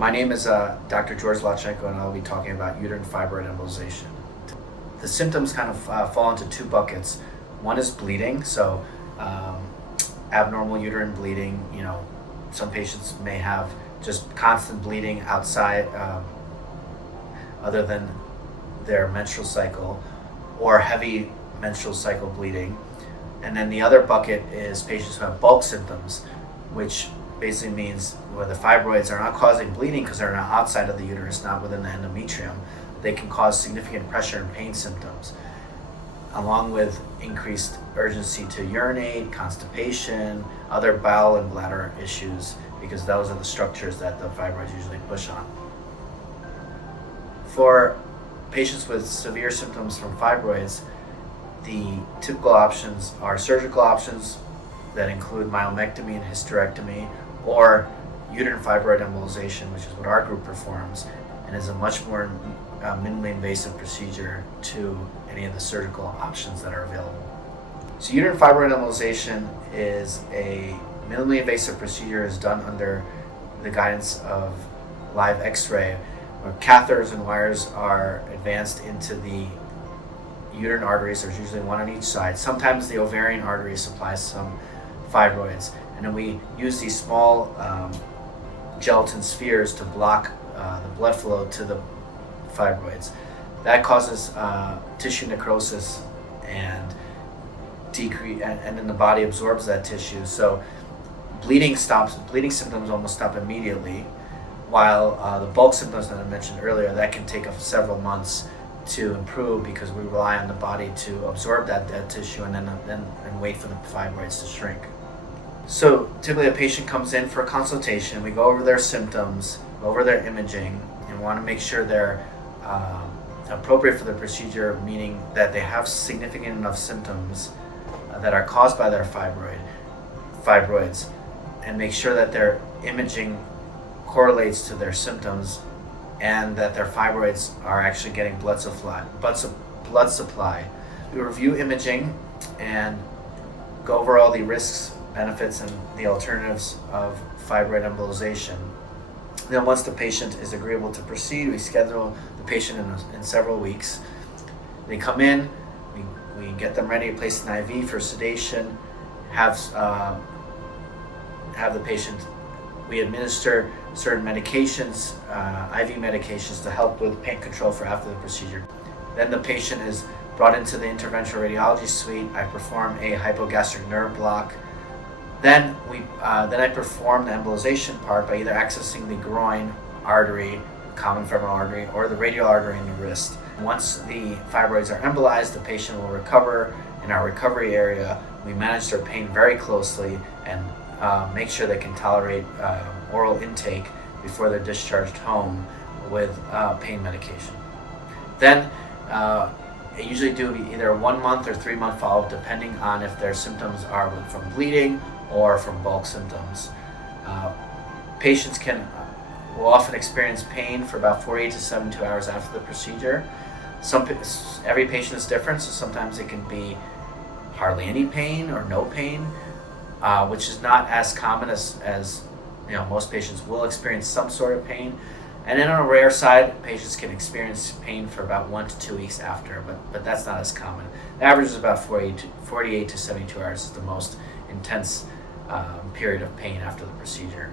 My name is Dr. George Lachenko, and I'll be talking about uterine fibroid embolization. The symptoms kind of fall into two buckets. One is bleeding, so abnormal uterine bleeding. Some patients may have just constant bleeding outside, other than their menstrual cycle, or heavy menstrual cycle bleeding. And then the other bucket is patients who have bulk symptoms, which basically means where the fibroids are not causing bleeding because they're not outside of the uterus, not within the endometrium. They can cause significant pressure and pain symptoms, along with increased urgency to urinate, constipation, other bowel and bladder issues, because those are the structures that the fibroids usually push on. For patients with severe symptoms from fibroids, the typical options are surgical options that include myomectomy and hysterectomy, or uterine fibroid embolization, which is what our group performs, and is a much more minimally invasive procedure to any of the surgical options that are available. So uterine fibroid embolization is a minimally invasive procedure, is done under the guidance of live X-ray, where catheters and wires are advanced into the uterine arteries. There's usually one on each side. Sometimes the ovarian artery supplies some fibroids, and then we use these small gelatin spheres to block the blood flow to the fibroids. That causes tissue necrosis and decrease, and then the body absorbs that tissue. So bleeding stops. Bleeding symptoms almost stop immediately, while the bulk symptoms that I mentioned earlier, that can take several months to improve, because we rely on the body to absorb that dead tissue and wait for the fibroids to shrink. So typically a patient comes in for a consultation. We go over their symptoms, go over their imaging, and want to make sure they're appropriate for the procedure, meaning that they have significant enough symptoms that are caused by their fibroids, and make sure that their imaging correlates to their symptoms, and that their fibroids are actually getting blood supply. We review imaging and go over all the risks, benefits, and the alternatives of fibroid embolization. Then once the patient is agreeable to proceed, we schedule the patient in several weeks. They come in, we get them ready to place an IV for sedation, have the patient, we administer certain medications, IV medications, to help with pain control for after the procedure. Then the patient is brought into the interventional radiology suite. I perform a hypogastric nerve block. Then I perform the embolization part by either accessing the groin artery, common femoral artery, or the radial artery in the wrist. Once the fibroids are embolized, the patient will recover. In our recovery area, we manage their pain very closely and make sure they can tolerate oral intake before they're discharged home with pain medication. Then I usually do either a 1 month or 3 month follow-up, depending on if their symptoms are from bleeding or from bulk symptoms. Patients will often experience pain for about 48 to 72 hours after the procedure. Every patient is different, so sometimes it can be hardly any pain or no pain, which is not as common as most patients will experience some sort of pain. And then on a rare side, patients can experience pain for about 1 to 2 weeks after, but that's not as common. The average is about 48 to 72 hours is the most intense period of pain after the procedure.